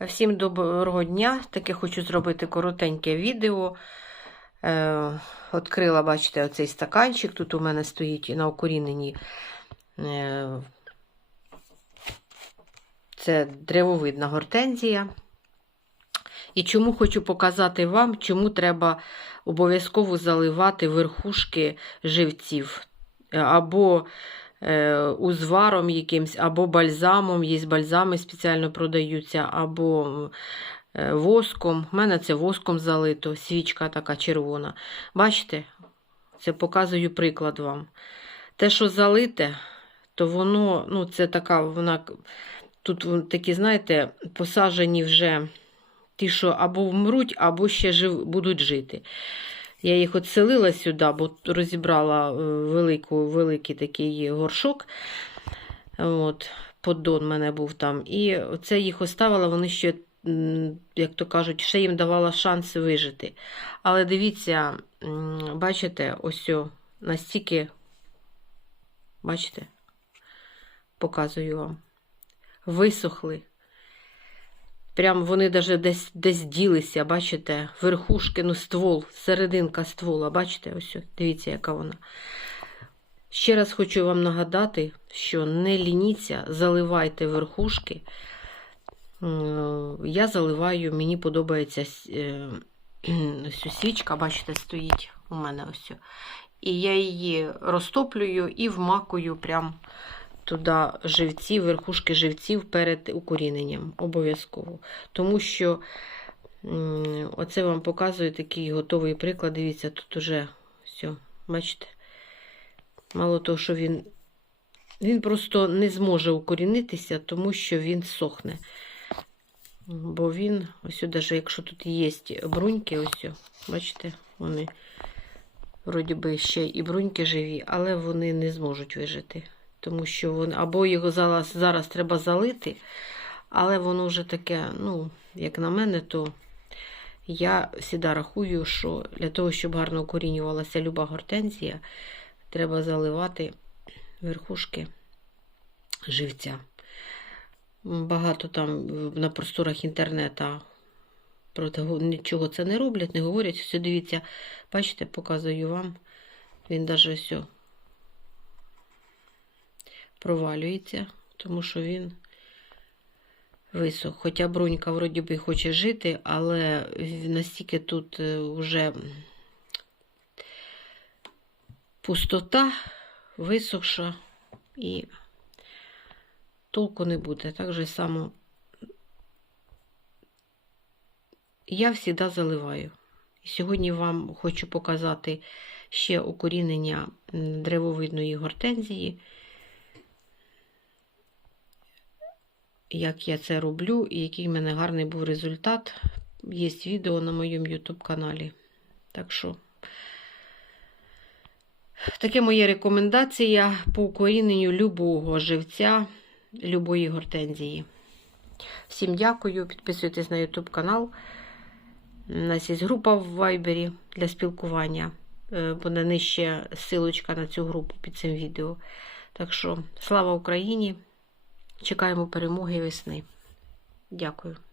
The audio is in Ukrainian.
Всім доброго дня. Таке хочу зробити коротеньке відео. Е, Открила, бачите, оцей стаканчик. Тут у мене стоїть на укоріненні. Е, це древовидна гортензія. І чому хочу показати вам, чому треба обов'язково заливати верхушки живців. Е, Або е, узваром якимсь, або бальзамом. Є бальзами спеціально продаються, або е, воском. У мене це воском залито, свічка така червона. Бачите, це показую приклад вам. Те, що залите, то воно, ну, це така, вона тут такі, знаєте, посаджені вже ті, що або вмруть, або ще жив, будуть жити. Я їх отселила сюди, бо розібрала е, велику, великий такий горшок. От, Поддон мене був там. І оце їх оставила, вони ще, як то кажуть, ще їм давала шанс вижити. Але дивіться, бачите, ось настільки, бачите, показую вам, висохли. Прям вони даже десь десь ділися, бачите, верхушки, ну ствол, серединка ствола, бачите, ось, дивіться, яка вона. Ще раз хочу вам нагадати, що не лініться, заливайте верхушки. Е, Я заливаю, мені подобається е, ось свічка, бачите, стоїть у мене ось. І я її розтоплюю і вмакую прям туди живці, верхушки живців перед укоріненням. Обов'язково. Тому що оце вам показує такий готовий приклад. Дивіться, тут уже все, бачите. Мало того, що він, він просто не зможе укорінитися, тому що він сохне. Бо він, ось навіть якщо тут є бруньки, ось, бачите, вони вроді би ще і бруньки живі, але вони не зможуть вижити. Тому що вони, або його зараз, зараз треба залити, але воно вже таке, ну, як на мене, то я завжди рахую, що для того, щоб гарно укорінювалася люба гортензія, треба заливати верхушки живця. Багато там на просторах інтернету про того нічого це не роблять, не говорять. Все, дивіться, бачите, показую вам. Він навіть все провалюється, тому що він висох. Хоча брунька вроді би хоче жити, але настільки тут вже пустота висохша і толку не буде. Так же само я завжди заливаю. Сьогодні вам хочу показати ще укорінення древовидної гортензії. Як я це роблю і який в мене гарний був результат. Є відео на моєму YouTube каналі. Так що, таке моя рекомендація по укоріненню любого живця, любої гортензії. Всім дякую, підписуйтесь на YouTube канал. У нас є група в Вайбері для спілкування. Буде нижче ссылочка на цю групу під цим відео. Так що, слава Україні! Чекаємо перемоги і весни. Дякую.